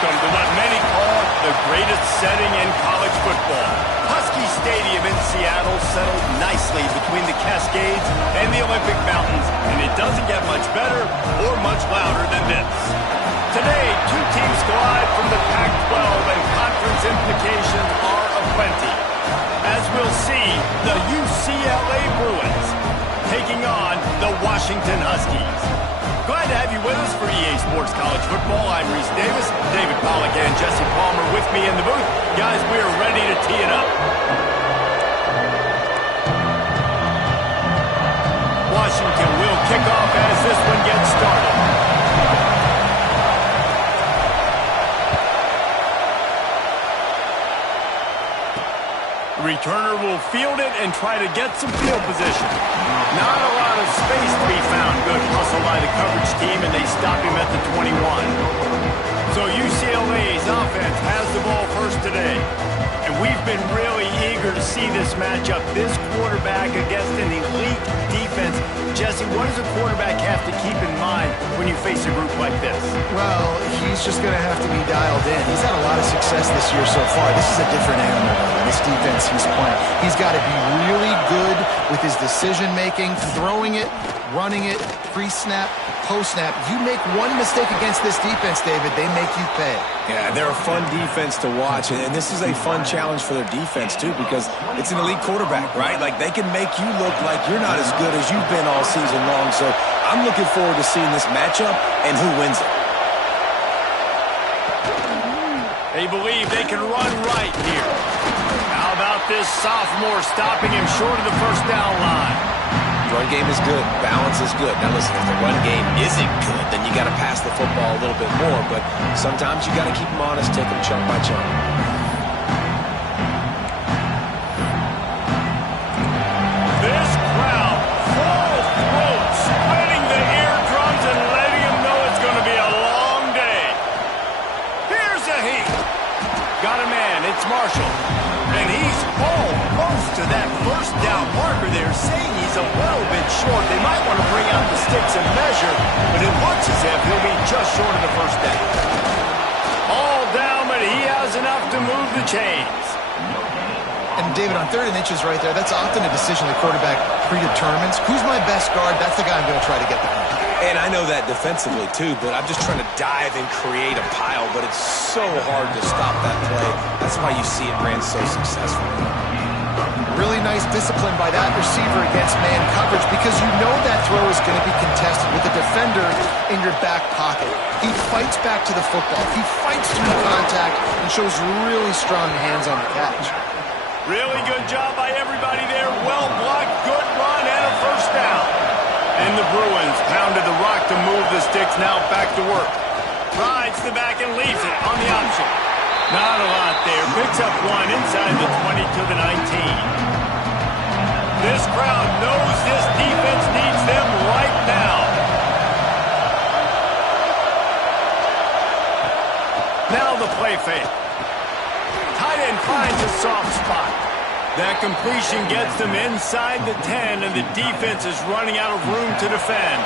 welcome to what many call the greatest setting in college football. Husky Stadium in Seattle settled nicely between the Cascades and the Olympic Mountains, and it doesn't get much better or much louder than this. Today, two teams collide from the Pac-12, and conference implications are aplenty. As we'll see, the UCLA Bruins taking on the Washington Huskies. Glad to have you with us for EA Sports College Football. I'm Reese Davis, David Pollack, and Jesse Palmer with me in the booth. Guys, we are ready to tee it up. Washington will kick off as this one gets started. The returner will field it and try to get some field position. Not a lot of space to be found. Good hustle by the coverage team, and they stop him at the 21. So UCLA's offense has the ball first today. And we've been really eager to see this matchup. This quarterback against an elite defense. Jesse, what does a quarterback have to keep in mind when you face a group like this? Well, he's just going to have to be dialed in. He's had a lot of success this year so far. This is a different animal than this defense he's playing. He's got to be really good with his decision-making, throwing it, running it, pre-snap, post-snap. You make one mistake against this defense, David, they make you pay. Yeah, they're a fun defense to watch, and this is a fun challenge for their defense, too, because it's an elite quarterback, right? Like, they can make you look like you're not as good as you've been all season long, so I'm looking forward to seeing this matchup and who wins it. They believe they can run right here. How about this sophomore stopping him short of the first down line? Run game is good. Balance is good. Now, listen, if the run game isn't good, then you got to pass the football a little bit more, but sometimes you got to keep them honest, take them chunk by chunk. This crowd, full throat, splitting the eardrums and letting them know it's going to be a long day. Here's a heat. Got a man, it's Marshall. And he's almost to that first down marker there, saying he's a little bit short. They might want to bring out the sticks and measure, but it looks as if he'll be just short of the first down. All down, but he has enough to move the chains. And David, on 3rd and inches right there, that's often a decision the quarterback predetermines. Who's my best guard? That's the guy I'm going to try to get behind. And I know that defensively, too, but I'm just trying to dive and create a pile, but it's so hard to stop that play. That's why you see it ran so successful. Really nice discipline by that receiver against man coverage, because you know that throw is going to be contested with the defender in your back pocket. He fights back to the football. He fights through contact and shows really strong hands on the catch. Really good job by everybody there. Well blocked, good run, and a first down. And the Bruins pounded the rock to move the sticks, now back to work. Rides the back and leaves it on the option. Not a lot there. Picks up one inside the 20 to the 19. This crowd knows this defense needs them right now. Now the play fake. Tight end finds a soft spot. That completion gets them inside the 10, and the defense is running out of room to defend.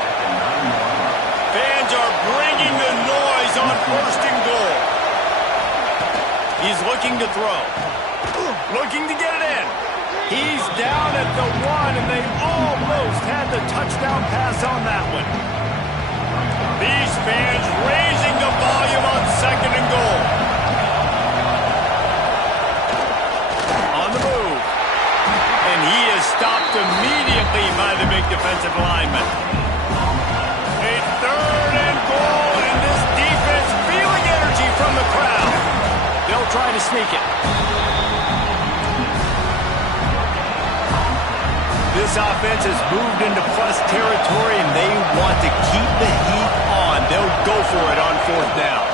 Fans are bringing the noise on 1st and goal. He's looking to throw. Looking to get it in. He's down at the 1, and they almost had the touchdown pass on that one. These fans raising the volume on 2nd and goal. On the move. And he is stopped immediately by the big defensive lineman. A 3rd and goal, and this defense feeling energy from the crowd. They'll try to sneak it. This offense has moved into plus territory, and they want to keep the heat on. They'll go for it on 4th down.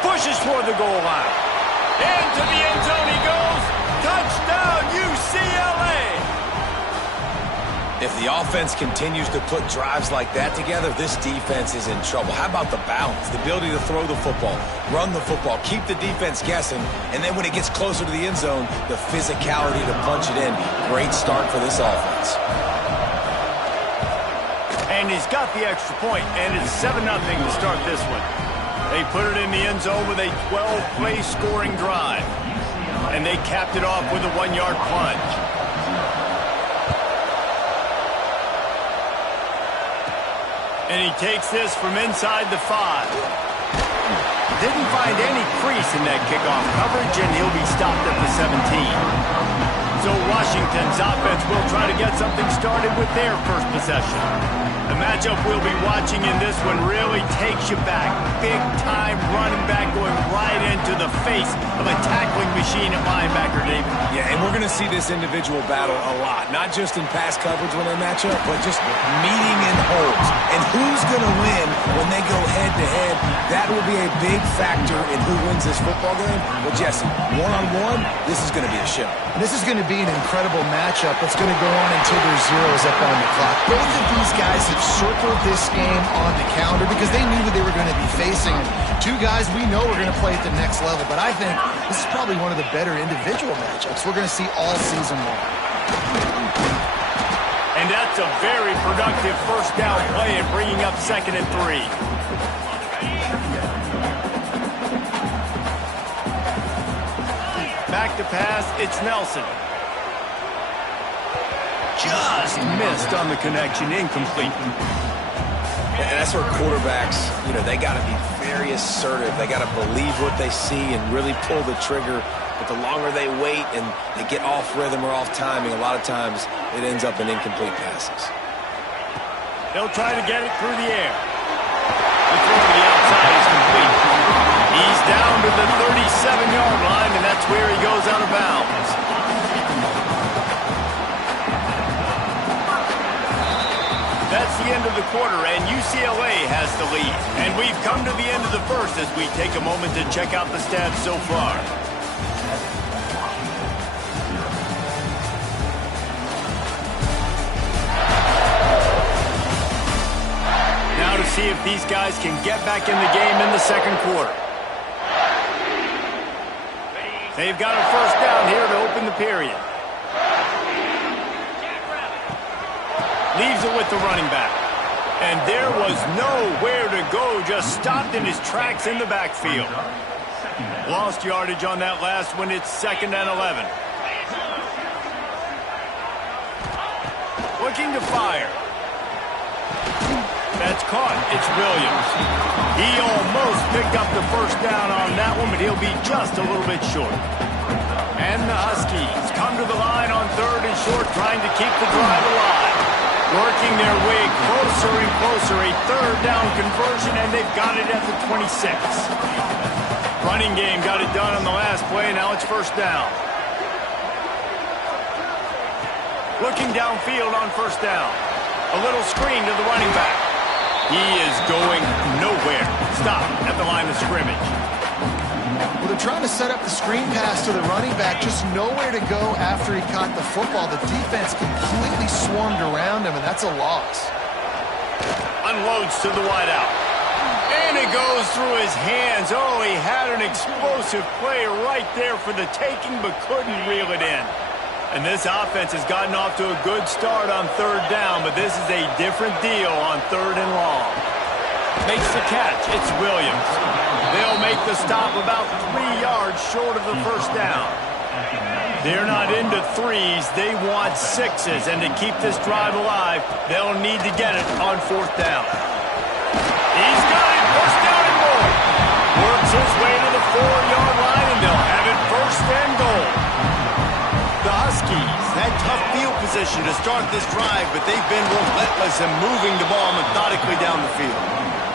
Pushes toward the goal line. Into the end zone he goes. Touchdown, UCLA! If the offense continues to put drives like that together, this defense is in trouble. How about the balance, the ability to throw the football, run the football, keep the defense guessing, and then when it gets closer to the end zone, the physicality to punch it in. Great start for this offense. And he's got the extra point, and it's 7-0 to start this one. They put it in the end zone with a 12-play scoring drive. And they capped it off with a 1-yard plunge. And he takes this from inside the 5. Didn't find any crease in that kickoff coverage, and he'll be stopped at the 17. So Washington's offense will try to get something started with their first possession. The matchup we'll be watching in this one really takes you back. Big-time running back going right into the face of a tackling machine at linebacker, David. Yeah, and we're going to see this individual battle a lot. Not just in pass coverage when they match up, but just meeting in holes. And who's going to win when they go head-to-head? That will be a big factor in who wins this football game. But, Jesse, one-on-one, this is going to be a show. And this is going to be an incredible matchup that's going to go on until there's zeros up on the clock. Both of these guys have circled this game on the calendar because they knew who they were going to be facing. Two guys we know are going to play at the next level, but I think this is probably one of the better individual matchups we're going to see all season long. And that's a very productive first down play and bringing up 2nd and 3. Back to pass, it's Nelson. Just missed on the connection, incomplete. And that's where quarterbacks, they got to be very assertive. They got to believe what they see and really pull the trigger. But the longer they wait and they get off rhythm or off timing, a lot of times it ends up in incomplete passes. They'll try to get it through the air. The throw to the outside is complete. He's down to the 37-yard line, and that's where he goes out of bounds. That's the end of the quarter, and UCLA has the lead. And we've come to the end of the first as we take a moment to check out the stats so far. Now to see if these guys can get back in the game in the second quarter. They've got a first down here to open the period. Leaves it with the running back. And there was nowhere to go, just stopped in his tracks in the backfield. Lost yardage on that last one. It's 2nd and 11. Looking to fire. That's caught. It's Williams. He almost picked up the first down on that one, but he'll be just a little bit short. And the Huskies come to the line on 3rd and short, trying to keep the drive alive. Working their way closer and closer, a 3rd down conversion, and they've got it at the 26. Running game got it done on the last play, now it's first down. Looking downfield on first down. A little screen to the running back. He is going nowhere. Stop at the line of scrimmage. Well, they're trying to set up the screen pass to the running back, just nowhere to go after he caught the football. The defense completely swarmed around him, and that's a loss. Unloads to the wideout. And it goes through his hands. Oh, he had an explosive play right there for the taking, but couldn't reel it in. And this offense has gotten off to a good start on 3rd down, but this is a different deal on 3rd and long. Makes the catch. It's Williams. They'll make the stop about 3 yards short of the first down. They're not into 3s. They want 6s. And to keep this drive alive, they'll need to get it on 4th down. He's got it. First down and more. Works his way to the 4-yard line, and they'll have it 1st and goal. The Huskies had tough field position to start this drive, but they've been relentless in moving the ball methodically down the field.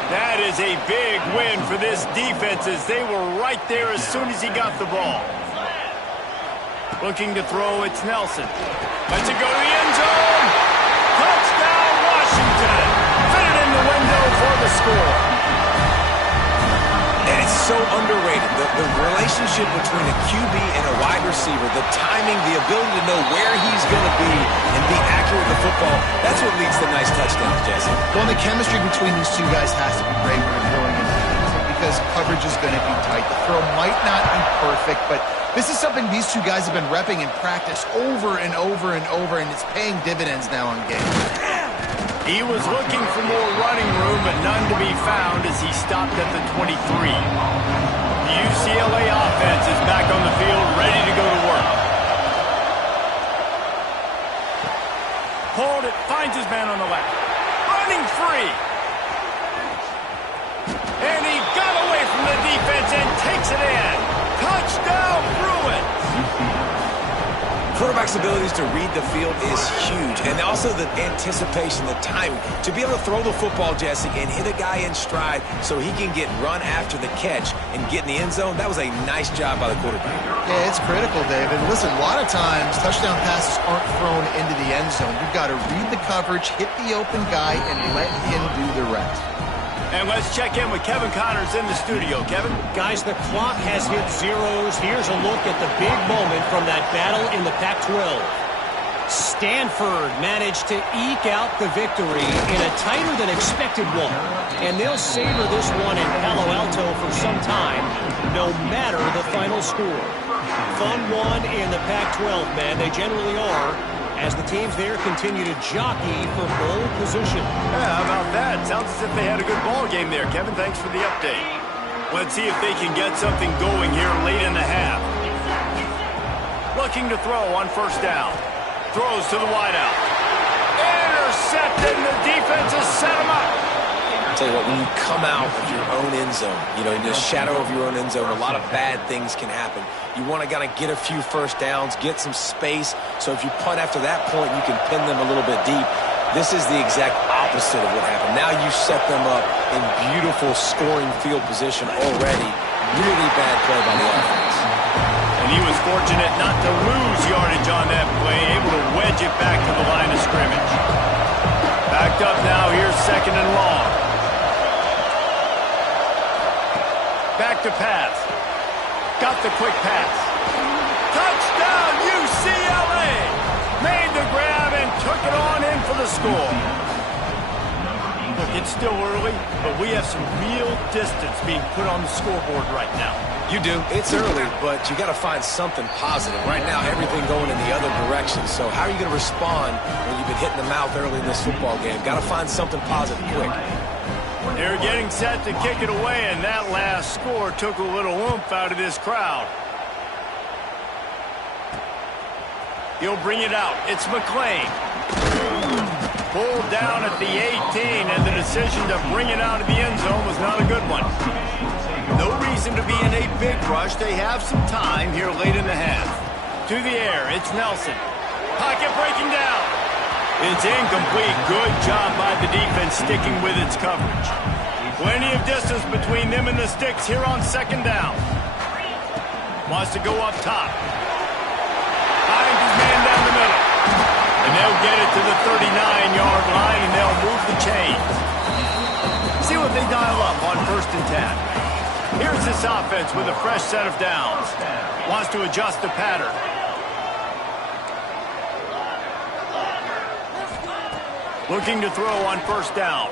That is a big win for this defense as they were right there as soon as he got the ball. Looking to throw, it's Nelson. Lets it go to the end zone. Touchdown, Washington. Fit it in the window for the score. And it's so underrated. The relationship between a QB and a wide receiver, the timing, the ability to know where he's going to be and be accurate with the football, that's what leads to nice touchdowns, Jesse. Well, the chemistry between these two guys has to be great when they're throwing in because coverage is going to be tight. The throw might not be perfect, but this is something these two guys have been repping in practice over and over and over, and it's paying dividends now on games. He was looking for more running room, but none to be found as he stopped at the 23. The UCLA offense is back on the field, ready to go to work. Hold it, finds his man on the left. Running free. And he got away from the defense and takes it in. Touchdown, Bruins! Quarterback's abilities to read the field is huge, and also the anticipation, the timing. To be able to throw the football, Jesse, and hit a guy in stride so he can get run after the catch and get in the end zone, that was a nice job by the quarterback. Yeah, it's critical, David. Listen, a lot of times touchdown passes aren't thrown into the end zone. You've got to read the coverage, hit the open guy, and let him do the rest. And let's check in with Kevin Connors in the studio. Kevin? Guys, the clock has hit zeros. Here's a look at the big moment from that battle in the Pac-12. Stanford managed to eke out the victory in a tighter than expected one. And they'll savor this one in Palo Alto for some time, no matter the final score. Fun one in the Pac-12, man. They generally are, as the teams there continue to jockey for bowl position. Yeah, how about that? Sounds as if they had a good ball game there, Kevin. Thanks for the update. Let's see if they can get something going here late in the half. Looking to throw on first down. Throws to the wideout. Intercepted, and the defense has set him up. I'll tell you what, when you come out of your own end zone, you know, in the shadow of your own end zone, a lot of bad things can happen. You want to kind of get a few first downs, get some space, so if you punt after that point, you can pin them a little bit deep. This is the exact opposite of what happened. Now you set them up in beautiful scoring field position already. Really bad play by the offense. And he was fortunate not to lose yardage on that play, able to wedge it back to the line of scrimmage. Backed up now, here's second and long. Back to pass. Got the quick pass. Touchdown, UCLA! Made the grab and took it on in for the score. Look, it's still early, but we have some real distance being put on the scoreboard right now. You do. It's early, but you got to find something positive. Right now, everything going in the other direction. So how are you going to respond when you've been hitting the mouth early in this football game? Got to find something positive quick. They're getting set to kick it away, and that last score took a little oomph out of this crowd. He'll bring it out. It's McClain. Pulled down at the 18, and the decision to bring it out of the end zone was not a good one. No reason to be in a big rush. They have some time here late in the half. To the air, it's Nelson. Pocket breaking down. It's incomplete. Good job by the defense sticking with its coverage. Plenty of distance between them and the sticks here on second down. Wants to go up top. Finds his man down the middle. And they'll get it to the 39-yard line, and they'll move the chains. See what they dial up on 1st and 10. Here's this offense with a fresh set of downs. Wants to adjust the pattern. Looking to throw on first down.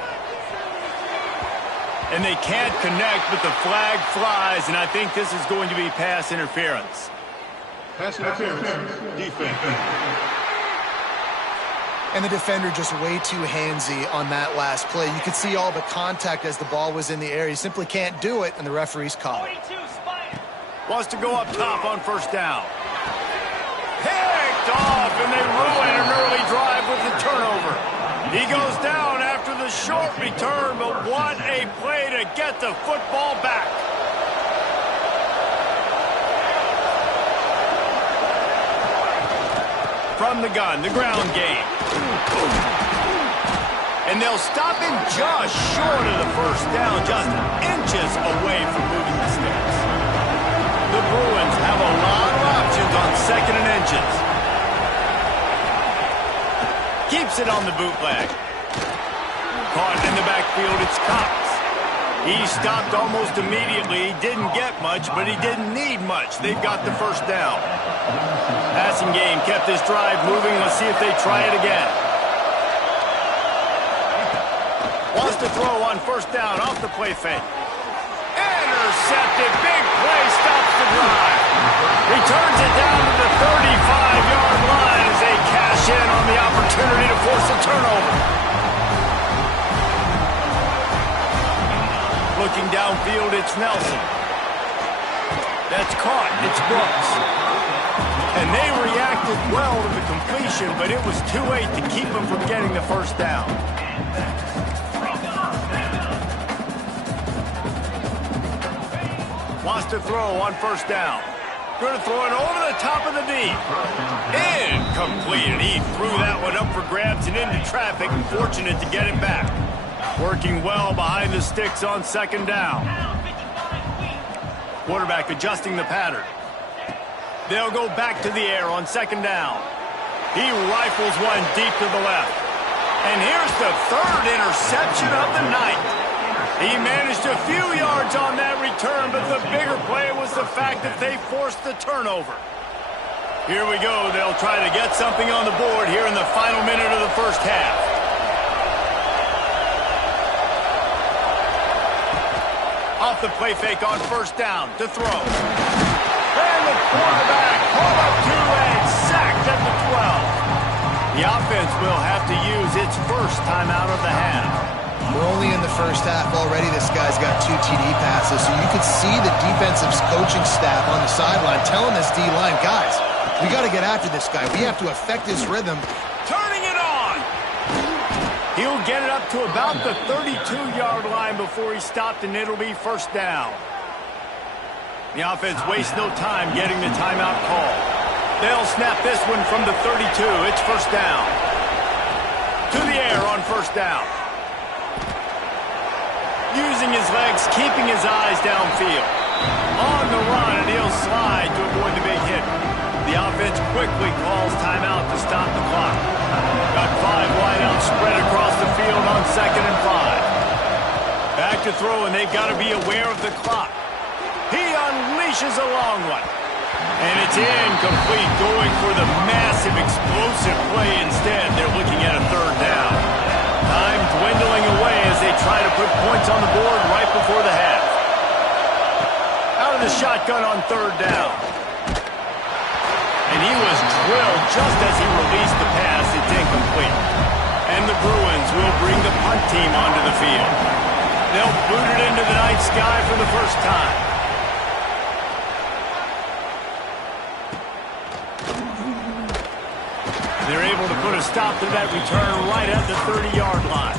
And they can't connect, but the flag flies, and I think this is going to be pass interference. Pass interference. Defense. And the defender just way too handsy on that last play. You could see all the contact as the ball was in the air. He simply can't do it, and the referee's call it. Wants to go up top on first down. Picked off, and they ruin an early drive with the turnover. He goes down after the short return, but what a play to get the football back. From the gun, the ground game. And they'll stop him just short of the first down, just inches away from moving the sticks. The Bruins have a lot of options on second and inches. Keeps it on the bootleg. Caught in the backfield, it's Cox. He stopped almost immediately. Didn't get much, but he didn't need much. They've got the first down. Passing game kept this drive moving. Let's see if they try it again. Wants to throw on first down off the play fake. Intercepted. Big play. Stops the drive. Returns it down to the 35-yard line as they cash in on the opportunity to force a turnover. Looking downfield, it's Nelson. That's caught. It's Brooks. And they reacted well to the completion, but it was too late to keep them from getting the first down. Wants to throw on first down. Going to throw it over the top of the deep. Incomplete. And he threw that one up for grabs and into traffic. Fortunate to get it back. Working well behind the sticks on second down. Quarterback adjusting the pattern. They'll go back to the air on second down. He rifles one deep to the left. And here's the third interception of the night. He managed a few yards on that return, but the bigger play was the fact that they forced the turnover. Here we go. They'll try to get something on the board here in the final minute of the first half. Off the play fake on first down to throw. And the quarterback pulled up two and sacked at the 12. The offense will have to use its first timeout of the half. We're only in the first half already. This guy's got 2 TD passes, so you could see the defensive coaching staff on the sideline telling this D-line, guys, we got to get after this guy. We have to affect his rhythm. Turning it on. He'll get it up to about the 32-yard line before he stopped, and it'll be first down. The offense wastes no time getting the timeout call. They'll snap this one from the 32. It's first down. To the air on first down. Using his legs, keeping his eyes downfield. On the run, and he'll slide to avoid the big hit. The offense quickly calls timeout to stop the clock. Got 5 wideouts spread across the field on second and 5. Back to throw, and they've got to be aware of the clock. He unleashes a long one. And it's incomplete, going for the massive explosive play instead. They're looking at a third down. Time dwindling away as they try to put points on the board right before the half. Out of the shotgun on third down. And he was drilled just as he released the pass. It's incomplete. And the Bruins will bring the punt team onto the field. They'll boot it into the night sky for the first time. They're able to put a stop to that return right at the 30-yard line.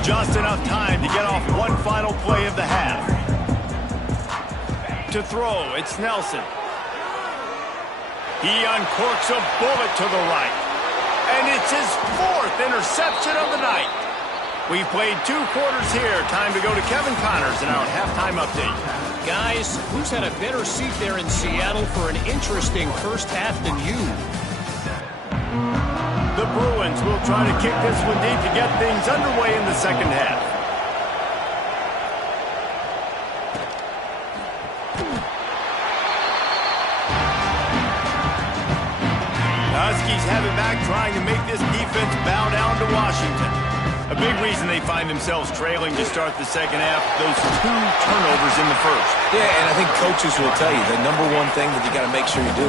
Just enough time to get off one final play of the half. To throw, it's Nelson. He uncorks a bullet to the right. And it's his 4th interception of the night. We've played 2 quarters here. Time to go to Kevin Connors in our halftime update. Guys, who's had a better seat there in Seattle for an interesting first half than you? The Bruins will try to kick this one deep to get things underway in the second half. The Huskies have it back, trying to make this defense bow down to Washington. A big reason they find themselves trailing to start the second half, those 2 turnovers in the first. Yeah, and I think coaches will tell you the number one thing that you got to make sure you do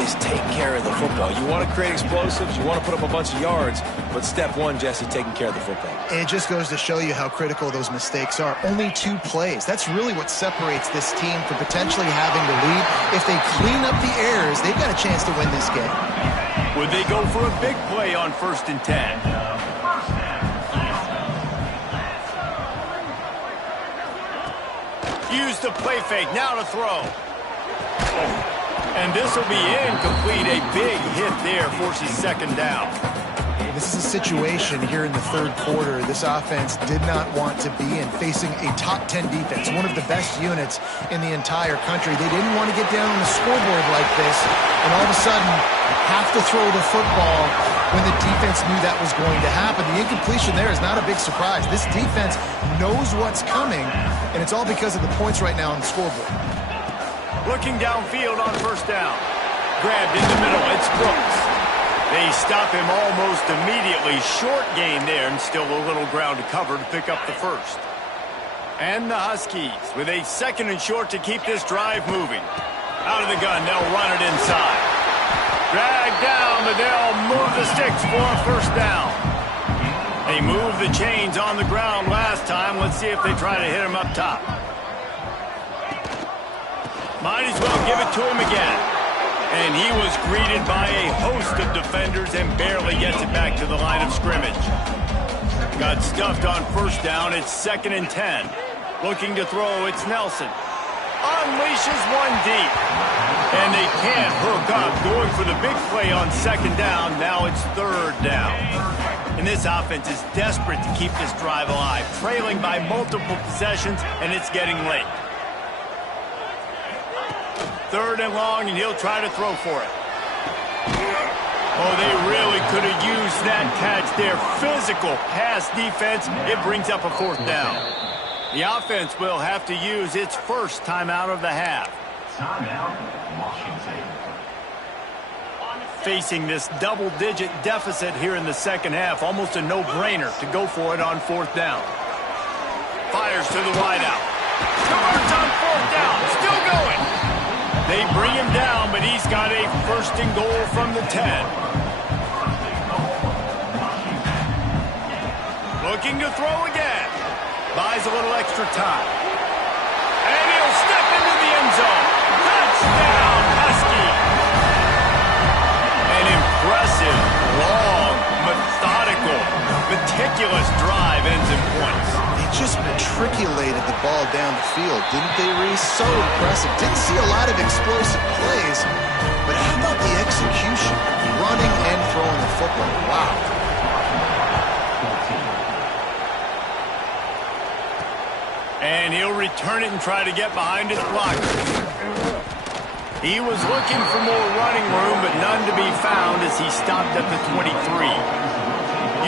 is take care of the football. You want to create explosives, you want to put up a bunch of yards, but step one, Jesse, taking care of the football. It just goes to show you how critical those mistakes are. Only 2 plays. That's really what separates this team from potentially having the lead. If they clean up the errors, they've got a chance to win this game. Would they go for a big play on 1st and 10? Use the play fake, now to throw. And this will be incomplete. A big hit there forces second down. This is a situation here in the 3rd quarter this offense did not want to be in, facing a top 10 defense, one of the best units in the entire country. They didn't want to get down on the scoreboard like this and all of a sudden have to throw the football when the defense knew that was going to happen. The incompletion there is not a big surprise. This defense knows what's coming, and it's all because of the points right now on the scoreboard. Looking downfield on first down. Grabbed in the middle. It's Brooks. They stop him almost immediately. Short gain there, and still a little ground to cover to pick up the first. And the Huskies with a 2nd and short to keep this drive moving. Out of the gun, they'll run it inside. Dragged down, but they'll move the sticks for a first down. They moved the chains on the ground last time. Let's see if they try to hit him up top. Might as well give it to him again. And he was greeted by a host of defenders and barely gets it back to the line of scrimmage. Got stuffed on first down. It's 2nd and 10. Looking to throw, it's Nelson. Unleashes one deep. And they can't hook up. Going for the big play on 2nd down. Now it's 3rd down. And this offense is desperate to keep this drive alive. Trailing by multiple possessions, and it's getting late. 3rd and long, and he'll try to throw for it. Oh, they really could have used that catch there. Physical pass defense. It brings up a 4th down. The offense will have to use its first timeout of the half. Timeout, Washington. Facing this double-digit deficit here in the second half. Almost a no-brainer to go for it on 4th down. Fires to the wideout. Converts on 4th down. Still going. They bring him down, but he's got a 1st and goal from the 10. Looking to throw again. Buys a little extra time. And he'll step into the end zone. Touchdown, Husky. An impressive, long, methodical, meticulous drive ends in points. They just matriculated the ball down the field, didn't they, Reese? So impressive. Didn't see a lot of explosive plays, but how about the execution? Running and throwing the football. Wow. And he'll return it and try to get behind his blocker. He was looking for more running room, but none to be found as he stopped at the 23.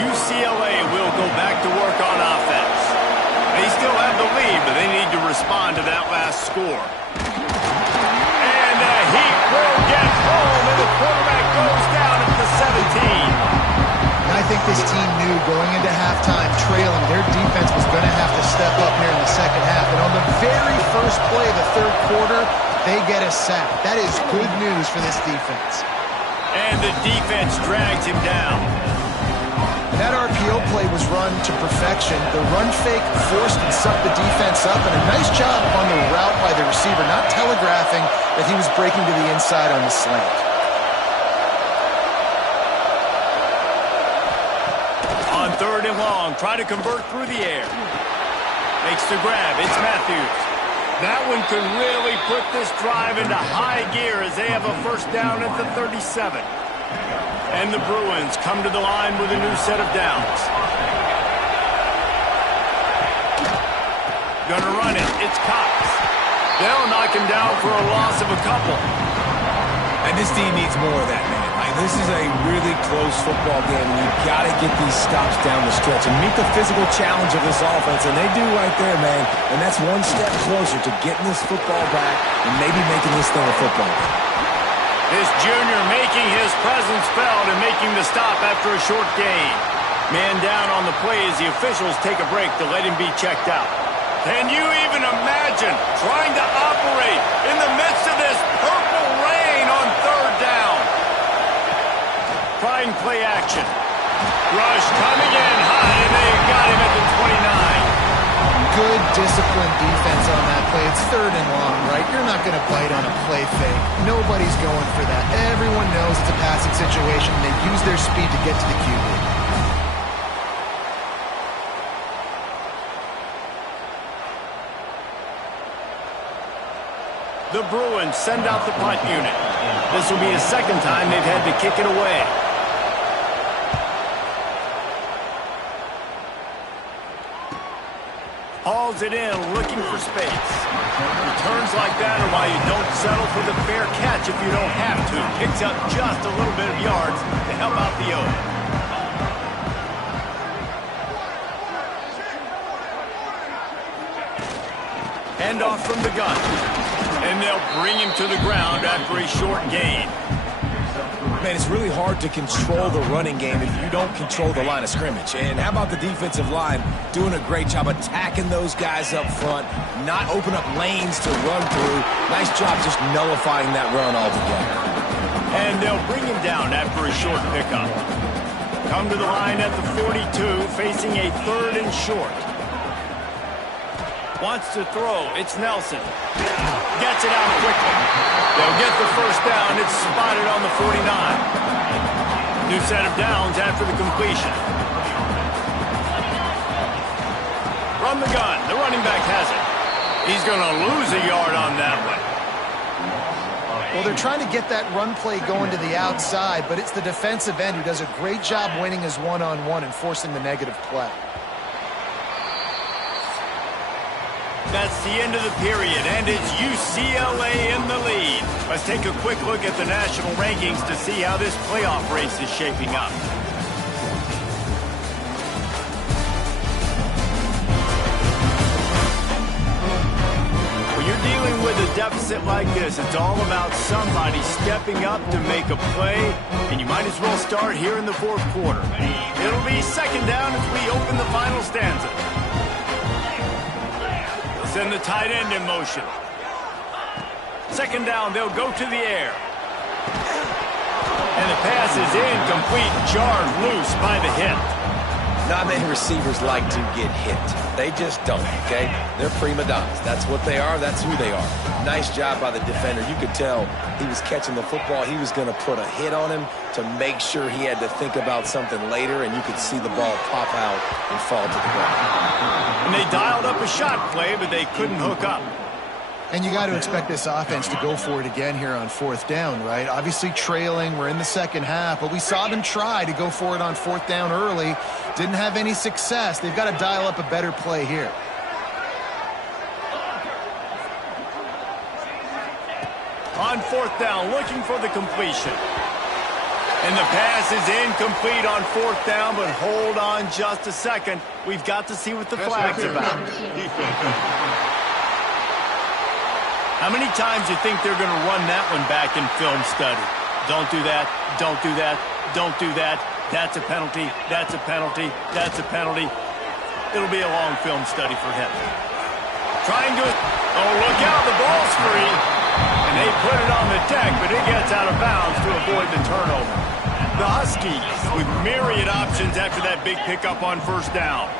UCLA will go back to work on offense. They still have the lead, but they need to respond to that last score. And he will get home, and the quarterback goes down at the 17. And I think this team knew going into halftime trailing, their defense was going to have to step up here in the second half. And on the very first play of the 3rd quarter, they get a sack. That is good news for this defense. And the defense drags him down. That RPO play was run to perfection. The run fake forced and sucked the defense up, and a nice job on the route by the receiver, not telegraphing that he was breaking to the inside on the slant. On 3rd and long, try to convert through the air. Makes the grab. It's Matthews. That one could really put this drive into high gear as they have a 1st down at the 37. And the Bruins come to the line with a new set of downs. Gonna run it. It's Cox. They'll knock him down for a loss of a couple. And this team needs more of that, man. Like, this is a really close football game, and you've got to get these stops down the stretch and meet the physical challenge of this offense, and they do right there, man. And that's one step closer to getting this football back and maybe making this thing a football game. This junior making his presence felt and making the stop after a short gain. Man down on the play as the officials take a break to let him be checked out. Can you even imagine trying to operate in the midst of this purple rain on 3rd down? Trying play action. Rush coming in high, and they got him at the 29. Good disciplined defense on that play. It's 3rd and long, right? You're not going to bite on a play fake. Nobody's going for that. Everyone knows it's a passing situation. They use their speed to get to the QB. The Bruins send out the punt unit. This will be the 2nd time they've had to kick it away. Hauls it in, looking for space. Returns like that are why you don't settle for the fair catch if you don't have to. Picks up just a little bit of yards to help out the O. Handoff from the gun. And they'll bring him to the ground after a short gain. Man, it's really hard to control the running game if you don't control the line of scrimmage. And how about the defensive line doing a great job attacking those guys up front, not open up lanes to run through. Nice job just nullifying that run altogether. And they'll bring him down after a short pickup. Come to the line at the 42, facing a 3rd and short. Wants to throw. It's Nelson. Gets it out quickly. They'll get the first down. It's spotted on the 49. New set of downs after the completion. From the gun, the running back has it. He's going to lose a yard on that one. Well, they're trying to get that run play going to the outside, but it's the defensive end who does a great job winning his one-on-one and forcing the negative play. That's the end of the period, and it's UCLA in the lead. Let's take a quick look at the national rankings to see how this playoff race is shaping up. When you're dealing with a deficit like this, it's all about somebody stepping up to make a play, and you might as well start here in the 4th quarter. It'll be 2nd down as we open the final stanza. Send the tight end in motion. 2nd down, they'll go to the air. And the pass is incomplete, jarred loose by the hit. Not many receivers like to get hit. They just don't, okay? They're prima donnas. That's what they are. That's who they are. Nice job by the defender. You could tell he was catching the football. He was going to put a hit on him to make sure he had to think about something later, and you could see the ball pop out and fall to the ground. And they dialed up a shot play, but they couldn't hook up. And you got to expect this offense to go for it again here on 4th down, right? Obviously trailing, we're in the 2nd half, but we saw them try to go for it on 4th down early. Didn't have any success. They've got to dial up a better play here. On 4th down, looking for the completion. And the pass is incomplete on 4th down, but hold on just a second. We've got to see what the flag's about. How many times do you think they're going to run that one back in film study? Don't do that. Don't do that. Don't do that. That's a penalty. That's a penalty. That's a penalty. It'll be a long film study for him. Trying to... Oh, look out. The ball's free. And they put it on the deck, but it gets out of bounds to avoid the turnover. The Huskies with myriad options after that big pickup on 1st down.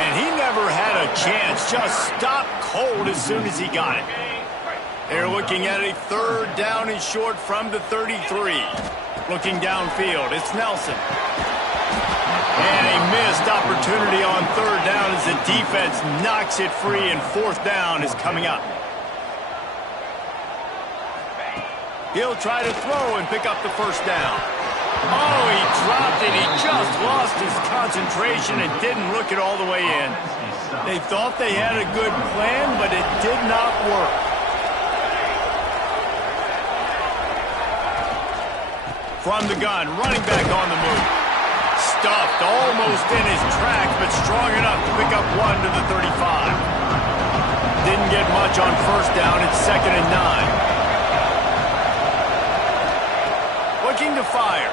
And he never had a chance. Just stopped cold as soon as he got it. They're looking at a 3rd down and short from the 33. Looking downfield, it's Nelson. And a missed opportunity on 3rd down as the defense knocks it free, and 4th down is coming up. He'll try to throw and pick up the 1st down. Oh, he dropped it. He just lost his concentration and didn't look it all the way in. They thought they had a good plan, but it did not work. From the gun, running back on the move. Stuffed almost in his tracks, but strong enough to pick up 1 to the 35. Didn't get much on 1st down. It's 2nd and 9. Looking to fire.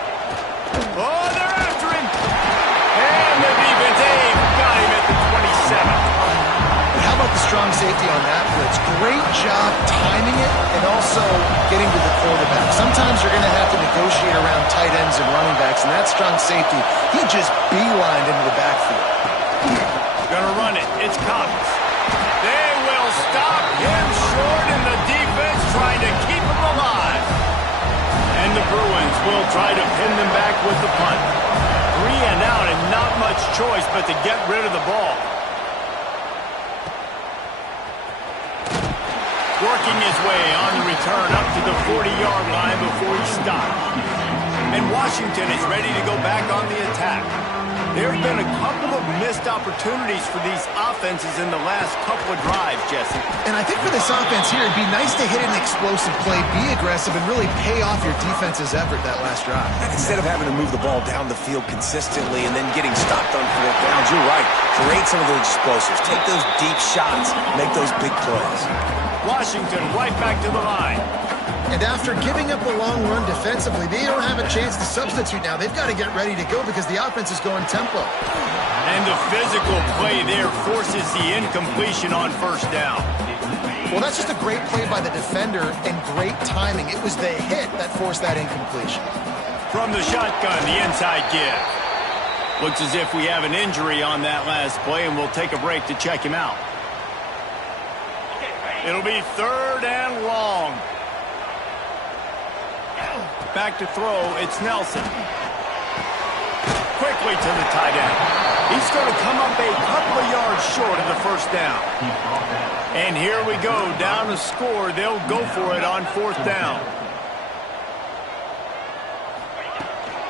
Oh, they're after him. And the defense, they've got him at the 27. And how about the strong safety on that blitz? Great job timing it and also getting to the quarterback. Sometimes you're going to have to negotiate around tight ends and running backs, and that strong safety, he just beelined into the backfield. Gonna run it. It's Cox. They will stop him short, and the defense trying to keep him alive. And the Bruins will try to pin them back with the punt. 3 and out, and not much choice but to get rid of the ball. Working his way on the return up to the 40-yard line before he stopped. And Washington is ready to go back on the attack. There have been a couple of missed opportunities for these offenses in the last couple of drives, Jesse. And I think for this offense here, it'd be nice to hit an explosive play, be aggressive, and really pay off your defense's effort that last drive. Instead of having to move the ball down the field consistently and then getting stopped on 4th downs, you're right. Create some of those explosives. Take those deep shots. Make those big plays. Washington right back to the line. And after giving up a long run defensively, they don't have a chance to substitute now. They've got to get ready to go because the offense is going tempo. And the physical play there forces the incompletion on 1st down. Well, that's just a great play by the defender and great timing. It was the hit that forced that incompletion. From the shotgun, the inside give. Looks as if we have an injury on that last play, and we'll take a break to check him out. It'll be 3rd and long. Back to throw, it's Nelson. Quickly to the tight end. He's going to come up a couple of yards short of the first down. And here we go, down to score. They'll go for it on 4th down.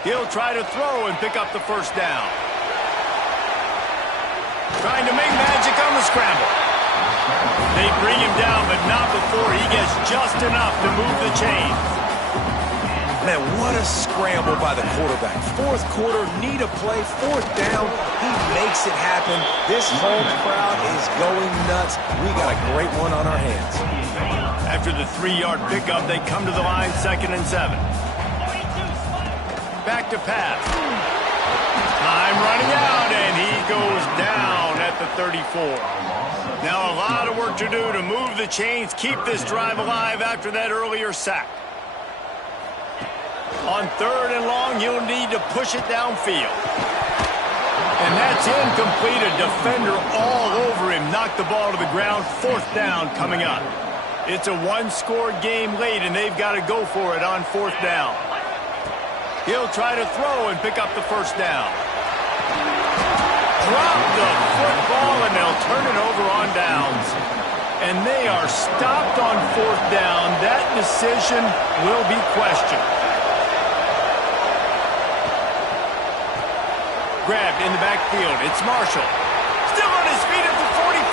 He'll try to throw and pick up the first down. Trying to make magic on the scramble. They bring him down, but not before he gets just enough to move the chains. Man, what a scramble by the quarterback. 4th quarter, need a play, 4th down. He makes it happen. This home crowd is going nuts. We got a great one on our hands. After the 3-yard pickup, they come to the line, 2nd and 7. Back to pass. Time running out, and he goes down at the 34. Now a lot of work to do to move the chains, keep this drive alive after that earlier sack. On 3rd and long, you'll need to push it downfield. And that's incomplete. A defender all over him. Knocked the ball to the ground. 4th down coming up. It's a 1-score game late, and they've got to go for it on 4th down. He'll try to throw and pick up the first down. Drop the football, and they'll turn it over on downs. And they are stopped on 4th down. That decision will be questioned. Grabbed in the backfield. It's Marshall. Still on his feet at the 45.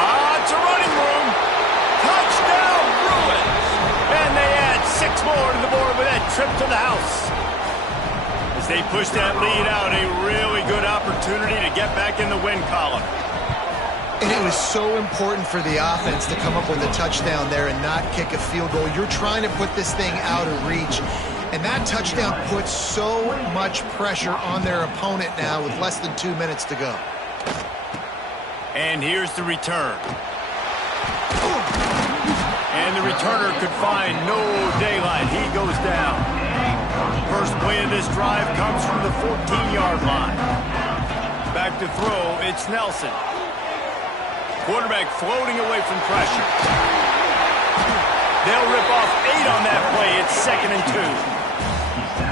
Lots of running room. Touchdown, Bruins. And they add 6 more to the board with that trip to the house. As they push that lead out, a really good opportunity to get back in the win column. And it was so important for the offense to come up with a touchdown there and not kick a field goal. You're trying to put this thing out of reach. And that touchdown puts so much pressure on their opponent now with less than 2 minutes to go. And here's the return. And the returner could find no daylight. He goes down. First play of this drive comes from the 14-yard line. Back to throw, it's Nelson. Quarterback floating away from pressure. They'll rip off 8 on that play. It's 2nd and 2.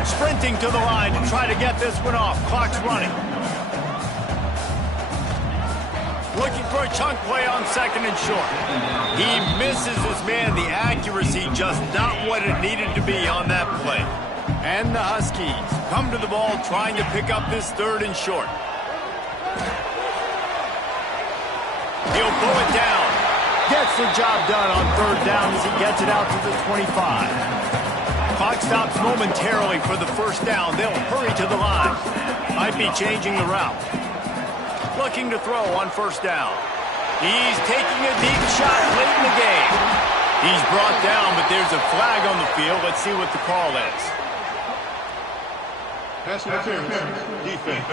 Sprinting to the line to try to get this one off. Clock's running. Looking for a chunk play on 2nd and short. He misses his man. The accuracy just not what it needed to be on that play. And the Huskies come to the ball trying to pick up this 3rd and short. He'll pull it down. Gets the job done on 3rd down as he gets it out to the 25. Clock stops momentarily for the first down. They'll hurry to the line. Might be changing the route. Looking to throw on 1st down. He's taking a deep shot late in the game. He's brought down, but there's a flag on the field. Let's see what the call is. Pass interference. Defense.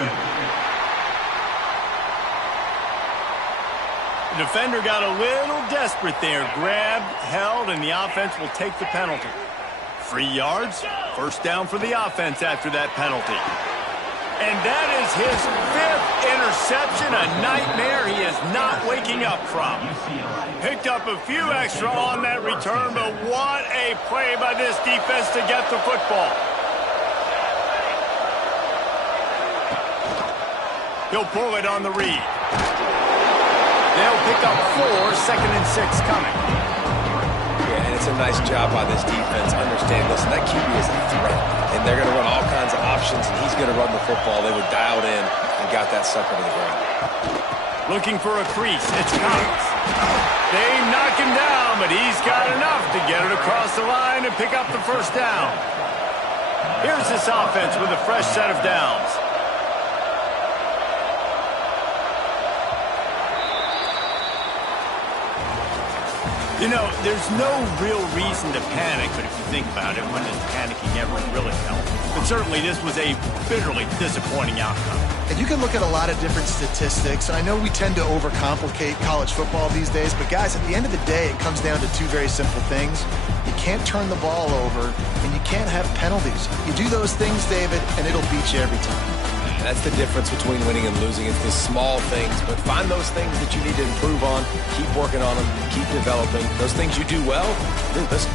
The defender got a little desperate there. Grabbed, held, and the offense will take the penalty. 3 yards. 1st down for the offense after that penalty. And that is his 5th interception, a nightmare he is not waking up from. Picked up a few extra on that return, but what a play by this defense to get the football. He'll pull it on the read. They'll pick up 4, 2nd and 6 coming. Yeah, and it's a nice job by this defense. Understand, listen, that QB is a threat. And they're going to run all kinds of options, and he's going to run the football. They were dialed in and got that sucker to the ground. Looking for a crease. It's Cox. They knock him down, but he's got enough to get it across the line and pick up the 1st down. Here's this offense with a fresh set of downs. You know, there's no real reason to panic, but if you think about it, when does panicking ever really help? But certainly this was a bitterly disappointing outcome. And you can look at a lot of different statistics, and I know we tend to overcomplicate college football these days, but guys, at the end of the day, it comes down to two very simple things. You can't turn the ball over, and you can't have penalties. You do those things, David, and it'll beat you every time. That's the difference between winning and losing. It's the small things, but find those things that you need to improve on, keep working on them, keep developing. Those things you do well, listen,